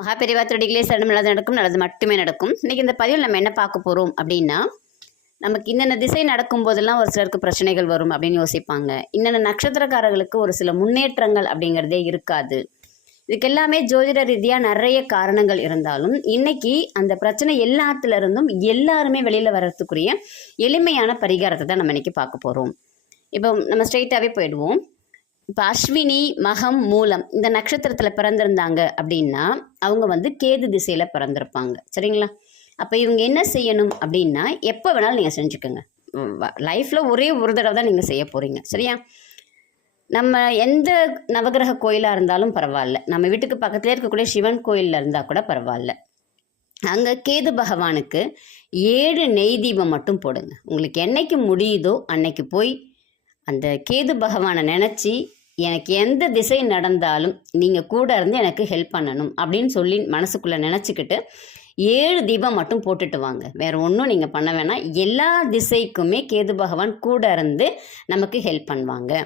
மகாபெரிவா திருடிகளே சரணம் நல்லது நடக்கும் நல்லது மட்டுமே நடக்கும். இன்றைக்கி இந்த பதிவில் நம்ம என்ன பார்க்க போகிறோம் அப்படின்னா நமக்கு இன்னென்ன திசை நடக்கும் போதெல்லாம் ஒரு சிலருக்கு பிரச்சனைகள் வரும் அப்படின்னு யோசிப்பாங்க. இன்னென்ன நட்சத்திரக்காரர்களுக்கு ஒரு சில முன்னேற்றங்கள் அப்படிங்கிறதே இருக்காது. இதுக்கு எல்லாமே ஜோதிட ரீதியாக நிறைய காரணங்கள் இருந்தாலும் இன்னைக்கு அந்த பிரச்சனை எல்லாத்துல இருந்தும் எல்லாருமே வெளியில் வர்றதுக்குரிய எளிமையான பரிகாரத்தை தான் நம்ம இன்னைக்கு பார்க்க போகிறோம் இப்போ நம்ம ஸ்ட்ரெயிட்டாகவே போயிடுவோம். இப்போ அஸ்வினி மகம் மூலம் இந்த நட்சத்திரத்தில் பிறந்திருந்தாங்க அப்படின்னா அவங்க வந்து கேது திசையில் பிறந்திருப்பாங்க. சரிங்களா? அப்போ இவங்க என்ன செய்யணும் அப்படின்னா எப்போ வேணாலும் நீங்கள் செஞ்சுக்கோங்க. லைஃப்பில் ஒரே ஒரு தடவை தான் நீங்கள் செய்ய போகிறீங்க சரியா? நம்ம எந்த நவகிரக கோயிலாக இருந்தாலும் பரவாயில்ல. நம்ம வீட்டுக்கு பக்கத்துலேயே இருக்கக்கூடிய சிவன் கோயிலில் இருந்தால் கூட பரவாயில்ல. அங்கே கேது பகவானுக்கு ஏழு நெய் தீபம் மட்டும் போடுங்க. உங்களுக்கு என்னைக்கு முடியுதோ அன்னைக்கு போய் அந்த கேது பகவானை நினச்சி எனக்கு எந்த திசை நடந்தாலும் நீங்கள் கூட இருந்து எனக்கு ஹெல்ப் பண்ணணும் அப்படின்னு சொல்லி மனசுக்குள்ளே நினச்சிக்கிட்டு ஏழு தீபம் மட்டும் போட்டுட்டு வாங்க. வேறு ஒன்றும் நீங்கள் பண்ண வேணாம். எல்லா திசைக்குமே கேது பகவான் கூட இருந்து நமக்கு ஹெல்ப் பண்ணுவாங்க.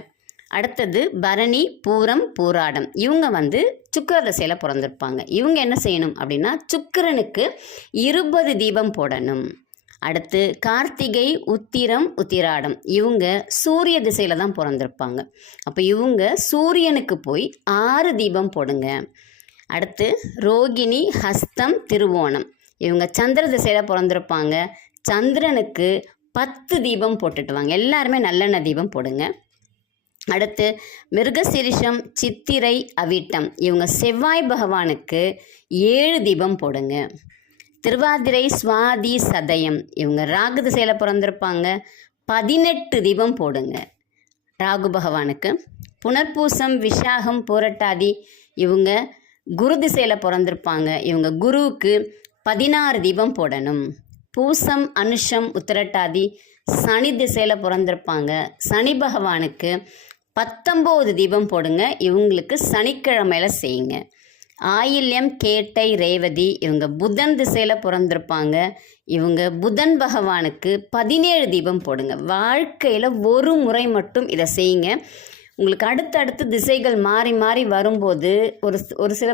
அடுத்தது பரணி பூரம் பூராடம். இவங்க வந்து சுக்கர திசையில் பிறந்திருப்பாங்க. இவங்க என்ன செய்யணும் அப்படின்னா சுக்கரனுக்கு இருபது தீபம் போடணும். அடுத்து கார்த்திகை உத்திரம் உத்திராடம். இவங்க சூரிய திசையில் தான் பிறந்திருப்பாங்க. அப்போ இவங்க சூரியனுக்கு போய் ஆறு தீபம் போடுங்க. அடுத்து ரோகிணி ஹஸ்தம் திருவோணம். இவங்க சந்திர திசையில் பிறந்திருப்பாங்க. சந்திரனுக்கு பத்து தீபம் போட்டுட்டு வாங்க. எல்லாருமே நல்லெண்ணெய் தீபம் போடுங்க. அடுத்து மிருகசிரிஷம் சித்திரை அவிட்டம். இவங்க செவ்வாய் பகவானுக்கு ஏழு தீபம் போடுங்க. திருவாதிரை சுவாதி சதயம். இவங்க ராகு திசையில் பிறந்திருப்பாங்க. பதினெட்டு தீபம் போடுங்க. ராகு பகவானுக்கு புனர்பூசம் விஷாகம் பூரட்டாதி இவங்க குரு திசையில் பிறந்திருப்பாங்க. இவங்க குருவுக்கு பதினாறு தீபம் போடணும். பூசம் அனுஷம் உத்திரட்டாதி சனி திசையில் பிறந்திருப்பாங்க. சனி பகவானுக்கு பத்தொம்போது தீபம் போடுங்க. இவங்களுக்கு சனிக்கிழமையில் செய்யுங்க. ஆயில்யம் கேட்டை ரேவதி இவங்க புதன் திசையில் பிறந்திருப்பாங்க. இவங்க புதன் பகவானுக்கு பதினேழு தீபம் போடுங்க. வாழ்க்கையில் ஒரு முறை மட்டும் இதை செய்யுங்க. உங்களுக்கு அடுத்தடுத்து திசைகள் மாறி மாறி வரும்போது ஒரு ஒரு சில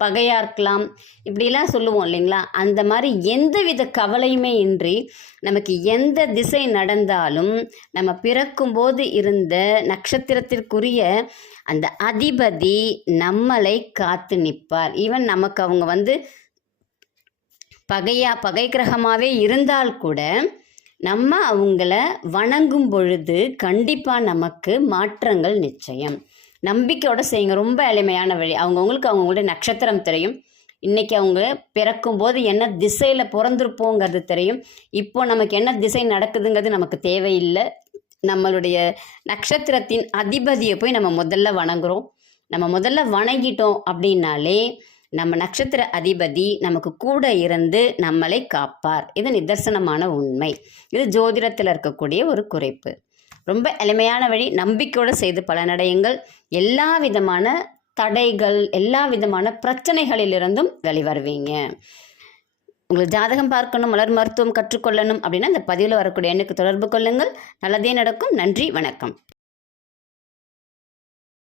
பகையாக இருக்கலாம். இப்படிலாம் சொல்லுவோம் இல்லைங்களா? அந்த மாதிரி எந்தவித கவலையுமே இன்றி நமக்கு எந்த திசை நடந்தாலும் நம்ம பிறக்கும்போது இருந்த நட்சத்திரத்திற்குரிய அந்த அதிபதி நம்மளை காத்து நிற்பார். ஈவன் நமக்கு அவங்க வந்து பகையா பகை கிரகமாகவே இருந்தால் கூட நம்ம அவங்கள வணங்கும் பொழுது கண்டிப்பாக நமக்கு மாற்றங்கள் நிச்சயம். நம்பிக்கையோட செய்யுங்க. ரொம்ப எளிமையான வழி. அவங்கவுங்களுக்கு அவங்கவுங்களுடைய நட்சத்திரம் தெரியும். இன்னைக்கு அவங்க பிறக்கும்போது என்ன திசையில் பிறந்திருப்போங்கிறது தெரியும். இப்போ நமக்கு என்ன திசை நடக்குதுங்கிறது நமக்கு தேவையில்லை. நம்மளுடைய நட்சத்திரத்தின் அதிபதியை போய் நம்ம முதல்ல வணங்குறோம். நம்ம முதல்ல வணங்கிட்டோம் அப்படின்னாலே நம்ம நட்சத்திர அதிபதி நமக்கு கூட இருந்து நம்மளை காப்பார். இது நிதர்சனமான உண்மை. இது ஜோதிடத்தில் இருக்கக்கூடிய ஒரு குறைப்பு. ரொம்ப எளிமையான வழி நம்பிக்கையோடு செய்து பலனடையுங்கள். எல்லா விதமான தடைகள் எல்லா விதமான பிரச்சனைகளிலிருந்தும் வெளிவருவீங்க. உங்களுக்கு ஜாதகம் பார்க்கணும் மலர் மருத்துவம் கற்றுக்கொள்ளணும் அப்படின்னா இந்த பதிவில் வரக்கூடிய எண்ணுக்கு தொடர்பு கொள்ளுங்கள். நல்லதே நடக்கும். நன்றி வணக்கம்.